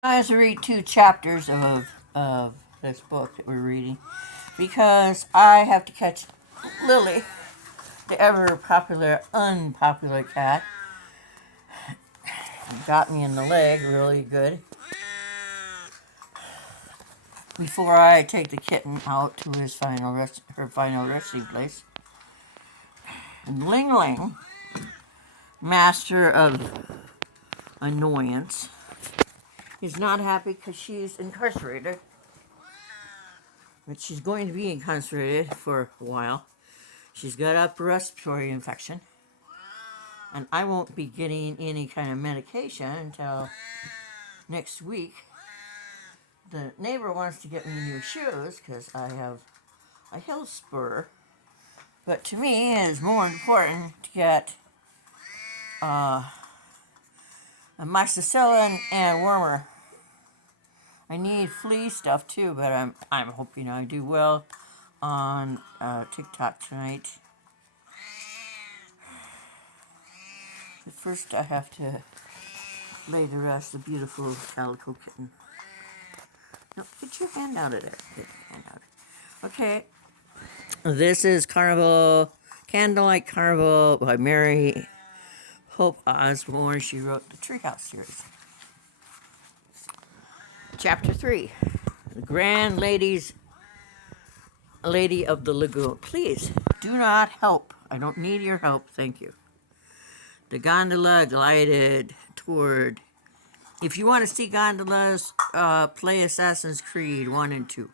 Guys, read two chapters of this book that we're reading because I have to catch Lily, the ever popular, unpopular cat. Got me in the leg really good. Before I take the kitten out to her final resting place. And Ling Ling, master of annoyance, is not happy because she's incarcerated. But she's going to be incarcerated for a while. She's got upper respiratory infection. And I won't be getting any kind of medication until next week. The neighbor wants to get me new shoes because I have a heel spur. But to me, it is more important to get amoxicillin and warmer. I need flea stuff too, but I'm hoping I do well on TikTok tonight. But first, I have to lay to rest the beautiful calico kitten. No, get your hand out of there. Get your hand out. Okay. This is Carnival, Candlelight Carnival by Mary Hope Osborne. She wrote the Treehouse series. Chapter 3. The Grand Lady of the Lagoon. Please, do not help. I don't need your help, thank you. The gondola glided toward... If you want to see gondolas, play Assassin's Creed 1 and 2.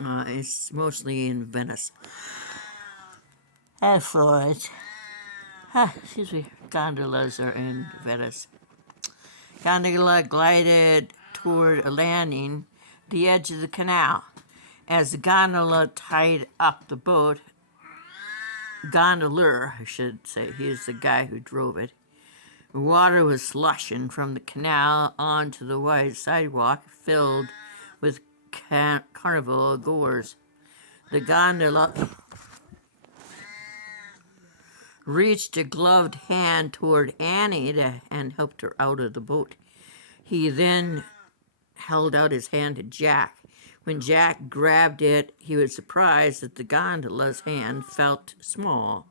It's mostly in Venice. And Florence. Excuse me. Gondolas are in Venice. Gondola glided toward a landing, the edge of the canal. As the gondola tied up the boat, gondolier, I should say, he's the guy who drove it. The water was slushing from the canal onto the wide sidewalk filled with Carnival goers. The gondola reached a gloved hand toward Annie and helped her out of the boat. He then held out his hand to Jack. When Jack grabbed it, he was surprised that the gondola's hand felt small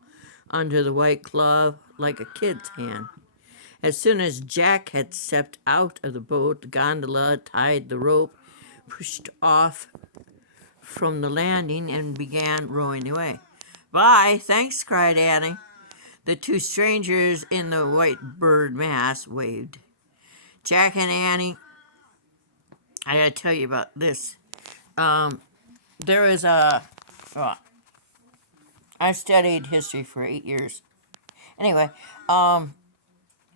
under the white glove like a kid's hand. As soon as Jack had stepped out of the boat, the gondola tied the rope, pushed off from the landing, and began rowing away. "Bye, thanks," cried Annie. The two strangers in the white bird mask waved. Jack and Annie, I gotta tell you about this. There was I studied history for 8 years. Anyway,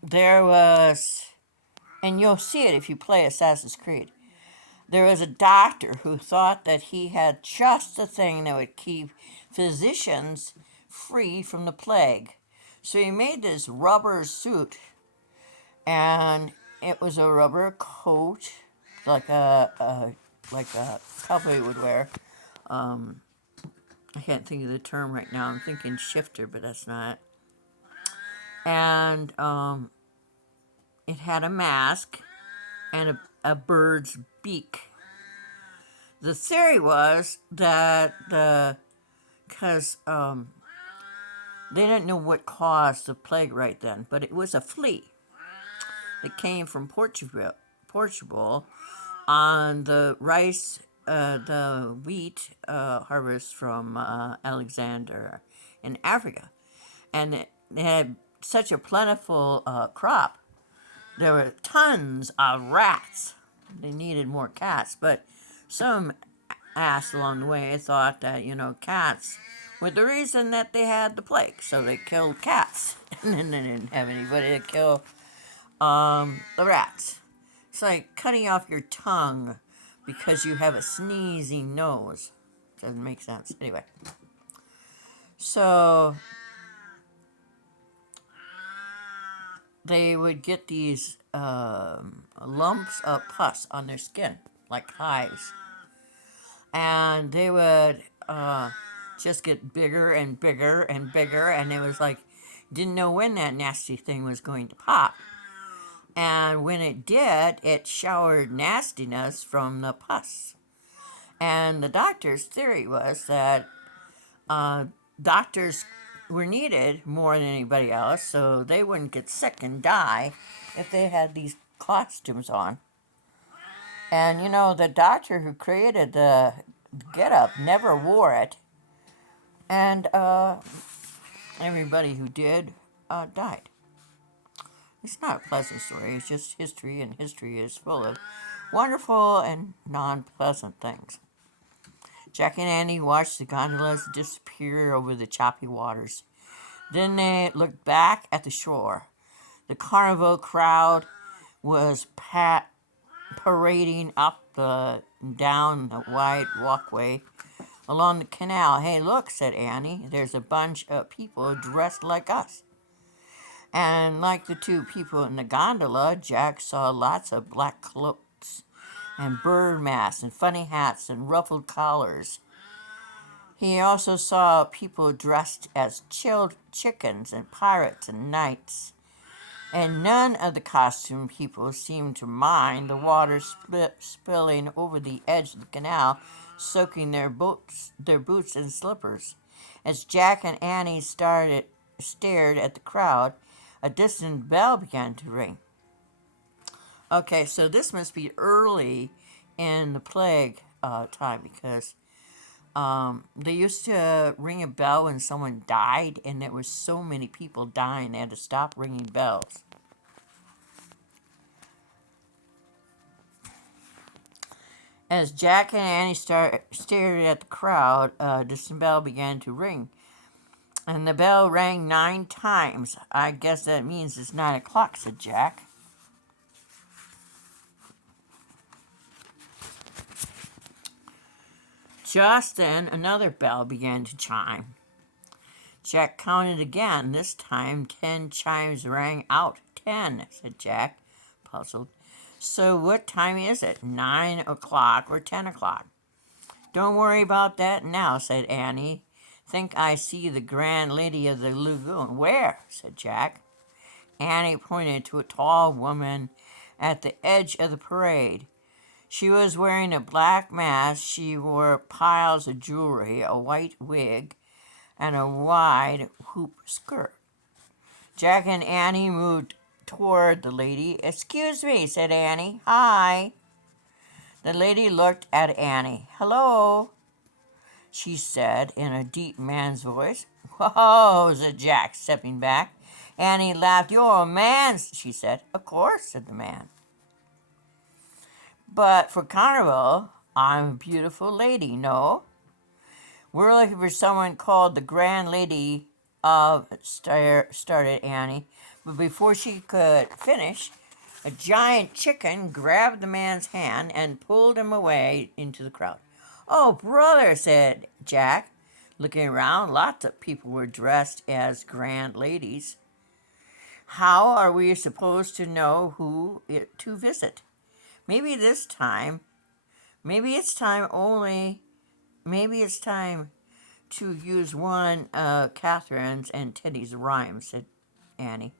there was, and you'll see it if you play Assassin's Creed. There was a doctor who thought that he had just the thing that would keep physicians free from the plague. So he made this rubber suit, and it was a rubber coat, like a cowboy would wear. I can't think of the term right now. I'm thinking shifter, but that's not. And it had a mask and a bird's beak. The theory was that because they didn't know what caused the plague right then, but it was a flea that came from Portugal on the rice, the wheat harvest from Alexander in Africa. And it had such a plentiful crop. There were tons of rats. They needed more cats, but some ass along the way thought that, cats were the reason that they had the plague, so they killed cats. And then they didn't have anybody to kill the rats. It's like cutting off your tongue because you have a sneezing nose. Doesn't make sense. Anyway. So they would get these lumps of pus on their skin, like hives. And they would just get bigger and bigger and bigger, and it was like, didn't know when that nasty thing was going to pop. And when it did, it showered nastiness from the pus. And the doctor's theory was that uh, doctors were needed more than anybody else, so they wouldn't get sick and die if they had these costumes on. And you know, the doctor who created the getup never wore it, and everybody who did died. It's not a pleasant story, it's just history, and history is full of wonderful and non pleasant things. Jack and Annie watched the gondolas disappear over the choppy waters. Then they looked back at the shore. The Carnival crowd was parading up the down the wide walkway along the canal. Hey, look, said Annie. There's a bunch of people dressed like us. And like the two people in the gondola, Jack saw lots of black cloaks and bird masks and funny hats and ruffled collars. He also saw people dressed as chilled chickens and pirates and knights. And none of the costume people seemed to mind the water spilling over the edge of the canal, soaking their boots and slippers. As Jack and Annie stared at the crowd, a distant bell began to ring. Okay, so this must be early in the plague time, because they used to ring a bell when someone died, and there were so many people dying they had to stop ringing bells. As Jack and Annie stared at the crowd, a distant bell began to ring. And the bell rang 9 times. I guess that means it's 9 o'clock, said Jack. Just then, another bell began to chime. Jack counted again. This time, 10 chimes rang out. 10, said Jack, puzzled. So what time is it? 9 o'clock or 10 o'clock? Don't worry about that now, said Annie. Think I see the grand lady of the lagoon. Where? Said Jack. Annie pointed to a tall woman at the edge of the parade. She was wearing a black mask. She wore piles of jewelry, a white wig, and a wide hoop skirt. Jack and Annie moved toward the lady. Excuse me, said Annie. Hi. The lady looked at Annie. Hello, she said in a deep man's voice. Whoa, said Jack, stepping back. Annie laughed. You're a man, she said. Of course, said the man. But for Carnival, I'm a beautiful lady, no? We're looking for someone called the Grand Lady of, started Annie. But before she could finish, a giant chicken grabbed the man's hand and pulled him away into the crowd. Oh, brother, said Jack, looking around. Lots of people were dressed as grand ladies. How are we supposed to know who to visit? Maybe it's time to use one of Catherine's and Teddy's rhymes, said Annie.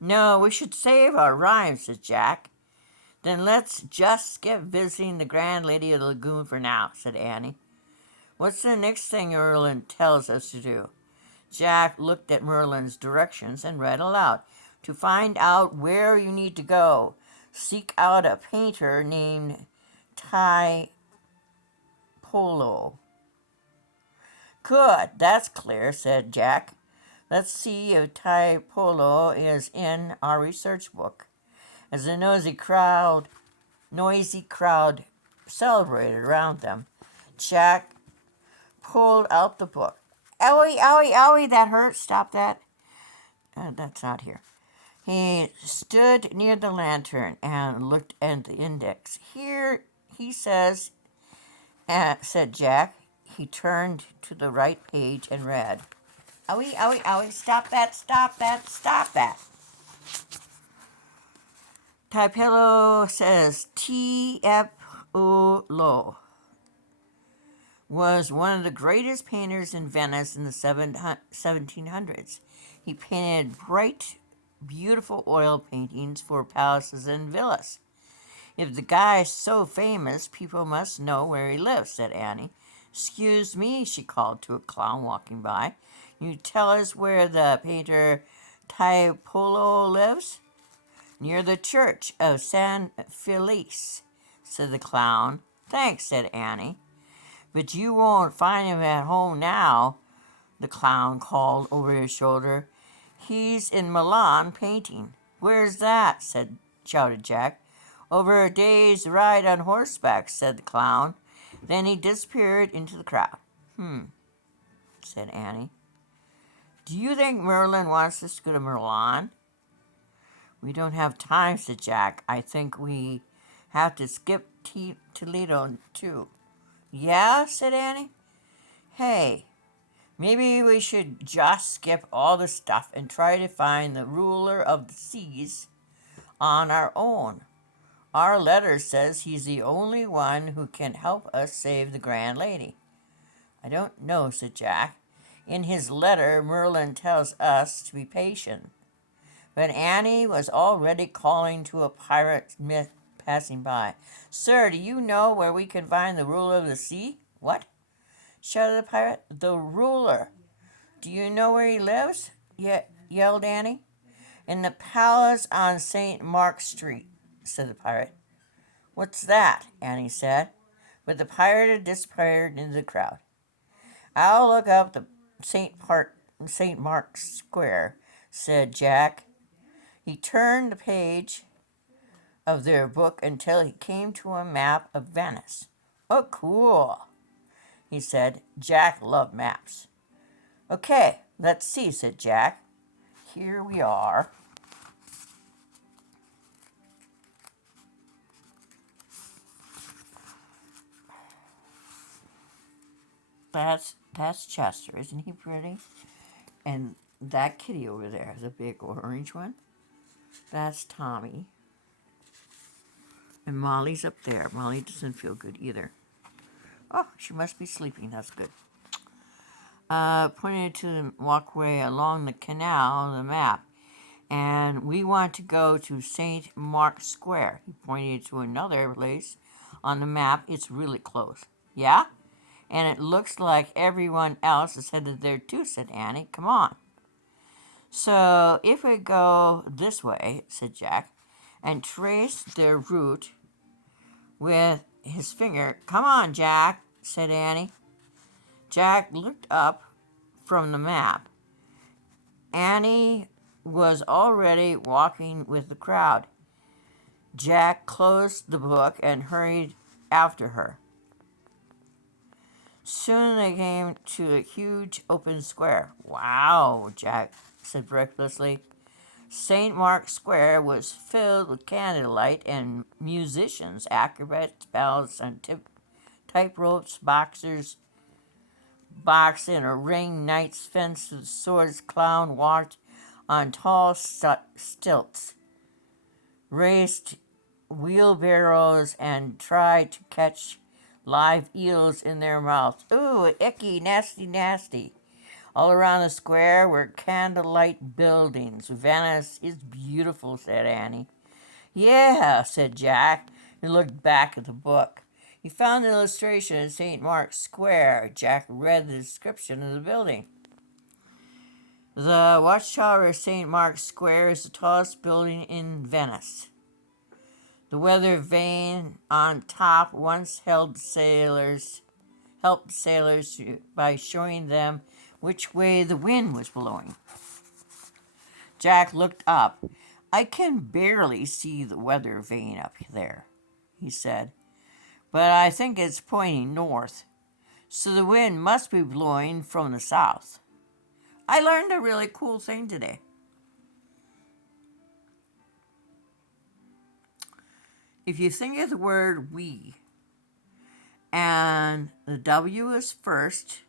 No, we should save our rhymes, said Jack. Then let's just skip visiting the Grand Lady of the Lagoon for now, said Annie. What's the next thing Merlin tells us to do? Jack looked at Merlin's directions and read aloud. To find out where you need to go, seek out a painter named Tai Polo. Good, that's clear, said Jack. Let's see if Tai Polo is in our research book. As the noisy crowd celebrated around them, Jack pulled out the book. Owie, owie, owie, that hurts. Stop that. That's not here. He stood near the lantern and looked at the index. Here, he says, said Jack. He turned to the right page and read. Owie, owie, owie, stop that, stop that, stop that. Taipelo says T.F.O. was one of the greatest painters in Venice in the 1700s. He painted bright beautiful oil paintings for palaces and villas. If the guy's so famous, people must know where he lives, said Annie. Excuse me, she called to a clown walking by. You tell us where the painter Tiepolo lives? Near the church of San Felice, said the clown. Thanks, said Annie. But you won't find him at home now, the clown called over his shoulder. He's in Milan painting. Where's that? shouted Jack. Over a day's ride on horseback, said the clown. Then he disappeared into the crowd. Said Annie. Do you think Merlin wants us to go to Milan? We don't have time, said Jack. I think we have to skip Toledo, too. Yeah, said Annie. Hey, maybe we should just skip all the stuff and try to find the ruler of the seas on our own. Our letter says he's the only one who can help us save the Grand Lady. I don't know, said Jack. In his letter, Merlin tells us to be patient. But Annie was already calling to a pirate smith passing by. Sir, do you know where we can find the ruler of the sea? What? Shouted the pirate. The ruler. Do you know where he lives? Yelled Annie. In the palace on St. Mark's Street, said the pirate. What's that? Annie said. But the pirate had disappeared into the crowd. I'll look up the St. Mark's Square, said Jack. He turned the page of their book until he came to a map of Venice. Oh, cool, he said. Jack loved maps. Okay, let's see, said Jack. Here we are. That's Chester, isn't he pretty? And that kitty over there, the big orange one, that's Tommy. And Molly's up there. Molly doesn't feel good either. Oh, she must be sleeping. That's good. Pointed to the walkway along the canal on the map. And we want to go to St. Mark's Square. He pointed to another place on the map. It's really close. Yeah? And it looks like everyone else is headed there too, said Annie. Come on. So if we go this way, said Jack, and trace their route with his finger. Come on, Jack, said Annie. Jack looked up from the map. Annie was already walking with the crowd. Jack closed the book and hurried after her. Soon they came to a huge open square. Wow, Jack said breathlessly. St. Mark's Square was filled with candlelight and musicians, acrobats, ballads, and tight ropes, boxers, box in a ring, knights fenced with swords, clown walked on tall stilts, raced wheelbarrows, and tried to catch live eels in their mouths. Ooh, icky, nasty, nasty. All around the square were candlelight buildings. Venice is beautiful, said Annie. Yeah, said Jack, and looked back at the book. He found the illustration in St. Mark's Square. Jack read the description of the building. The watchtower of St. Mark's Square is the tallest building in Venice. The weather vane on top once helped sailors by showing them which way the wind was blowing. Jack looked up. I can barely see the weather vane up there, he said, but I think it's pointing north, so the wind must be blowing from the south. I learned a really cool thing today. If you think of the word we, and the W is first,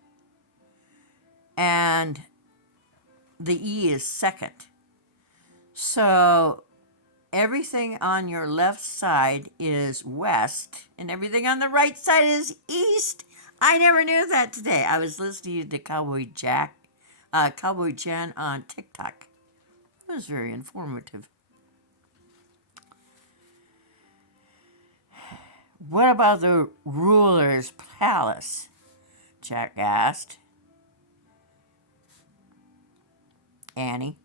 and the E is second. So everything on your left side is west, and everything on the right side is east. I never knew that today. I was listening to Cowboy Jen on TikTok. It was very informative. What about the ruler's palace? Jack asked Annie.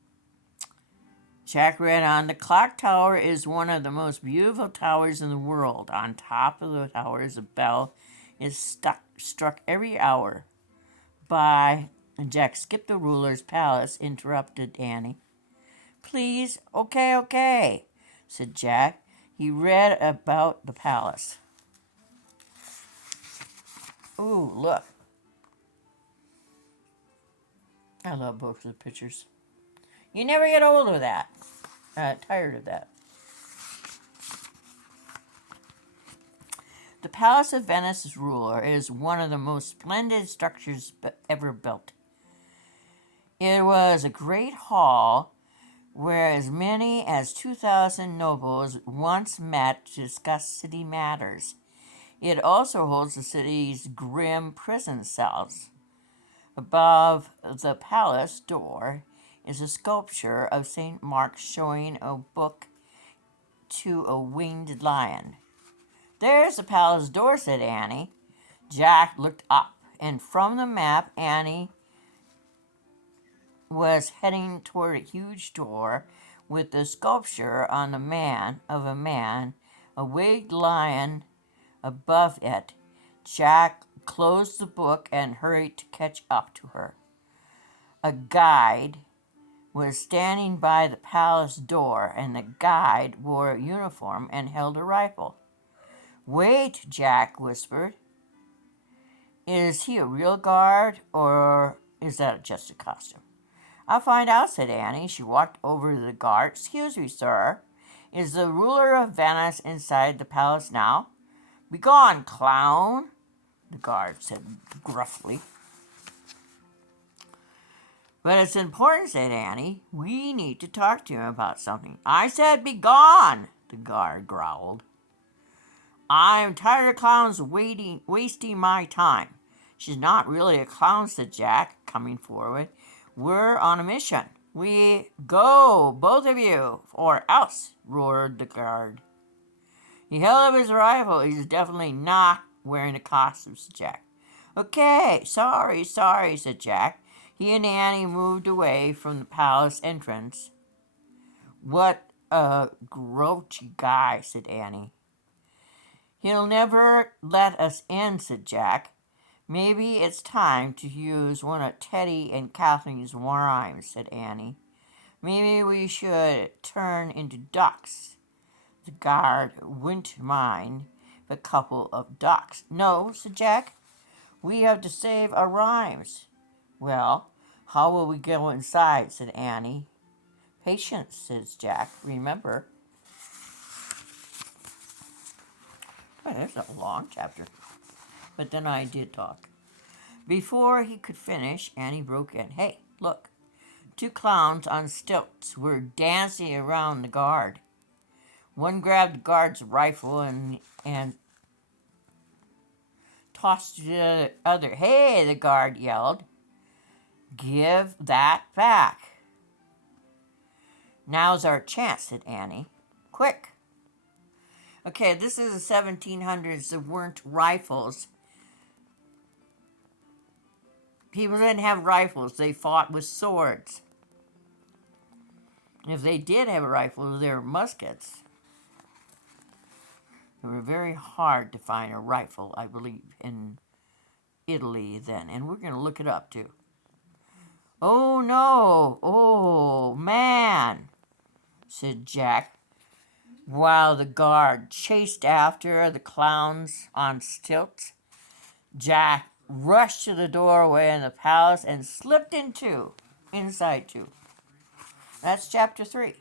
Jack read on. The clock tower is one of the most beautiful towers in the world. On top of the tower is a bell is struck every hour. By Jack skipped the ruler's palace, interrupted Annie. Please, okay, said Jack. He read about the palace. Ooh, look. I love both of the pictures. You never get old of that. Tired of that. The Palace of Venice's ruler is one of the most splendid structures ever built. It was a great hall where as many as 2,000 nobles once met to discuss city matters. It also holds the city's grim prison cells. Above the palace door is a sculpture of St. Mark showing a book to a winged lion. There's the palace door, said Annie. Jack looked up, and from the map, Annie was heading toward a huge door with the sculpture on a winged lion above it. Jack closed the book and hurried to catch up to her. A guide was standing by the palace door, and the guide wore a uniform and held a rifle. Wait, Jack whispered. Is he a real guard, or is that just a costume? I'll find out, said Annie. She walked over to the guard. Excuse me, sir. Is the ruler of Venice inside the palace now? Begone, clown, the guard said gruffly. But it's important, said Annie. We need to talk to him about something. I said begone, the guard growled. I'm tired of clowns wasting my time. She's not really a clown, said Jack, coming forward. We're on a mission. We go, both of you, or else, roared the guard. He held up his rifle. He's definitely not wearing a costume, said Jack. Okay, sorry, said Jack. He and Annie moved away from the palace entrance. What a grouchy guy, said Annie. He'll never let us in, said Jack. Maybe it's time to use one of Teddy and Kathleen's rhymes, said Annie. Maybe we should turn into ducks. The guard wouldn't mind a couple of ducks. No, said Jack. We have to save our rhymes. Well, how will we go inside, said Annie. Patience, says Jack. Remember. Oh, that's a long chapter. But then I did talk. Before he could finish, Annie broke in. Hey, look. 2 clowns on stilts were dancing around the guard. One grabbed the guard's rifle and tossed to the other. Hey, the guard yelled. Give that back. Now's our chance, said Annie. Quick. Okay, this is the 1700s. There weren't rifles. People didn't have rifles. They fought with swords. If they did have a rifle, they were muskets. It were very hard to find a rifle, I believe, in Italy then. And we're going to look it up, too. Oh, no. Oh, man, said Jack, while the guard chased after the clowns on stilts. Jack rushed to the doorway in the palace and slipped inside too. That's chapter 3.